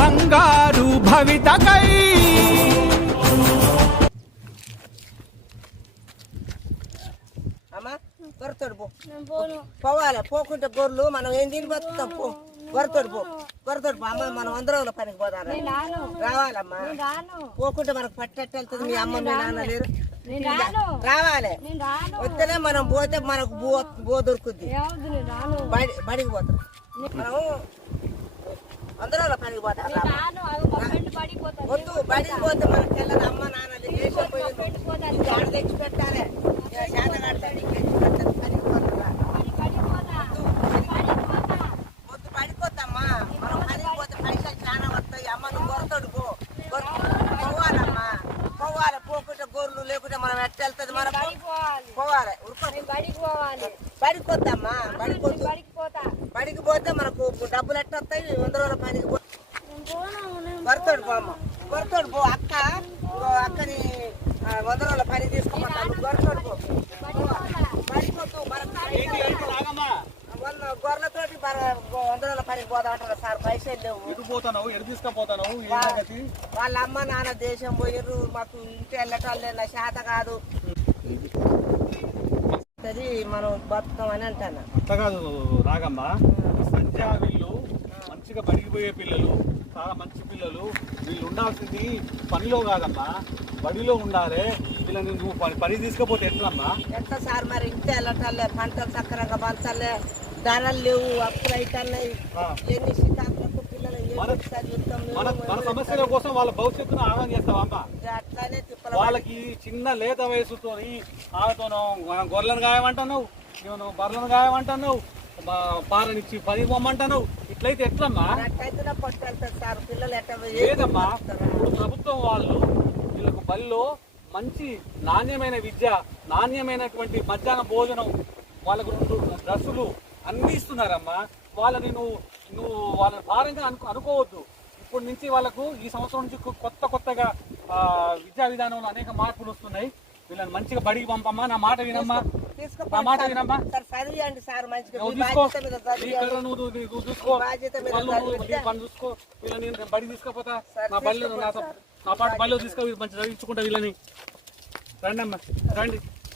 బంగారు భవితకై గొరతోడు పోవాలి. పోకుంటే గొర్రెలు మనం ఏం తిని బతుకుతాం. గొరతోడు గొరతోడు అమ్మ మనం అందరం పనికి పోదాం. రావాలమ్మా. పోకుంటే మనకు పట్టెట్టు వెళ్తుంది. మీ అమ్మ మీ నాన్న లేరు. రావాలి. వస్తేనే మనం పోతే మనకు బో దొరుకుద్ది. బడికి పోతాం మనం అందరం పనికి పోతాం. వద్దు బడికి పోతే మనకి వెళ్ళదు. అమ్మ నాన్న ఆడ తెచ్చి పెట్టాలి. శాత కడతాడు వద్దు పడిపోతామ్మా. మనం పనికి పోతే పైసలు చాలా వస్తాయి. అమ్మ నువ్వు గొరతోడు పోవాలమ్మా. పోవాలి. పోకుంటే గొర్రెలు లేకుంటే మనం ఎట్ట వెళ్తుంది. మనం పోవాలి. బడికి పోతామ్మా. బడికి పోతే మనకు డబ్బులు ఎట్ట వస్తాయి. 100 రోజుల పనికి పో. గొరతోడు పో అమ్మ. గొరతోడు పో. అక్కని 100 రోజుల పని తీసుకోమంటాను. గొరతోడు పో. పడిపోతూ గొర్రెలతోటి 100 రోజుల పనికి పోదామంటారు సార్. పైసలు లేవు. వాళ్ళ అమ్మ నాన్న దేశం పోయిర్రు. మాకు ఇంటి వెళ్ళటాలు నా శాత కాదు. అది మనం బతుకమని అంటాను. అట్లా కాదు రాగమ్మ. సంధ్యా వీళ్ళు మంచిగా బడిగిపోయే పిల్లలు, చాలా మంచి పిల్లలు. వీళ్ళు ఉండాల్సింది పనిలో కాదమ్మా, బడిలో ఉండాలి. వీళ్ళని నువ్వు పని తీసుకపోతే ఎట్లమ్మా? ఎట్లా సార్ మరి ఇంటి వెళ్ళటాలే, పంటలు సక్కరంగా పంటలే, ధరలు లేవు, అప్పులు అవుతున్నాయి. ఎన్ని శితాకులకు పిల్లలు మన సమస్యల కోసం వాళ్ళ భవిష్యత్తును ఆగం చేస్తావమ్మా. అట్లానే వాళ్ళకి చిన్న లేత వయసుతోని ఆమెతోనో గొర్రెలను గాయమంటున్నావు, నేను బర్రెలను గాయమంటున్నావు, పాలనిచ్చి పని పొమ్మంటున్నావు. ఇట్లయితే ఎట్లమ్మా? లేదమ్మా. ఇప్పుడు ప్రభుత్వం వాళ్ళు వీళ్ళకు బడిలో మంచి నాణ్యమైన విద్య, నాణ్యమైనటువంటి మధ్యాహ్న భోజనం, వాళ్ళకు 2 డ్రెస్సులు అన్నీ ఇస్తున్నారమ్మా. వాళ్ళని నువ్వు వాళ్ళని భారంగా అనుకోవద్దు. ఇప్పటి నుంచి వాళ్ళకు ఈ సంవత్సరం నుంచి కొత్తగా విద్యా విధానంలో అనేక మార్పులు వస్తున్నాయి. వీళ్ళని మంచిగా బడికి పంపమ్మా. నా మాట వినమ్మా. నా మాట వినమ్మా. చూసుకో పని చూసుకో. వీళ్ళని బడి తీసుకపోతా. నా పాటు బడిలో తీసుకొని మంచి చదివించుకుంటా వీళ్ళని. రండి అమ్మా, రండి.